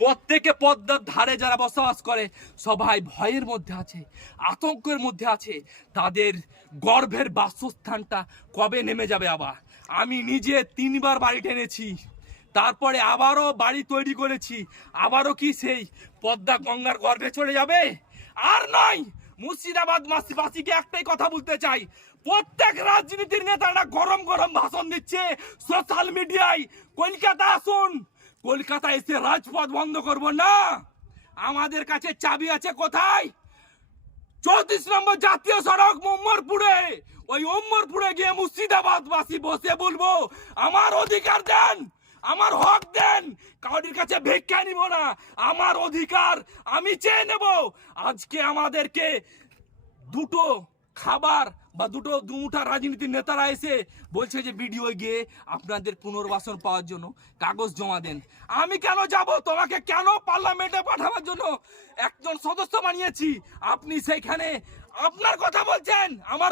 প্রত্যেকে পদ্মার ধারে যারা বসবাস করে সবাই ভয়ের মধ্যে আছে, আতঙ্কের মধ্যে আছে। তাদের গর্ভের বাসস্থানটা কবে নেমে যাবে আবার। আমি নিজে 3বার বাড়ি টেনেছি, তারপরে আবারও বাড়ি তৈরি করেছি। আবারও কি সেই পদ্মা গঙ্গার গর্ভে চলে যাবে? আর নয়। মুর্শিদাবাদ বাসীকে একটাই কথা বলতে চাই, প্রত্যেক রাজনীতির নেতারা গরম গরম ভাষণ দিচ্ছে সোশ্যাল মিডিয়ায়। কলকাতা আসুন, কলকাতা এসে রাজপথ বন্ধ করব না। আমাদের কাছে চাবি আছে কোথায়? 34 নম্বর জাতীয় সড়ক উম্মরপুরে। ওই উম্মরপুরে গিয়ে মুর্শিদাবাদবাসী বসে বলবো আমার অধিকার দেন, আমার হক দেন। কাউরির কাছে ভিক্ষা নিব না, আমার অধিকার আমি চেয়ে নেব। আজকে আমাদেরকে দুটো খাবার বা দুটা রাজনীতির নেতারা এসে বলছে যে ভিডিও গিয়ে আপনাদের পুনর্বাসন পাওয়ার জন্য কাগজ জমা দেন। আমি কেন যাব? তোমাকে কেন পার্লামেন্টে পাঠাবার জন্য একজন সদস্য বানিয়েছি? আপনি সেইখানে আপনার কথা বলছেন, আমার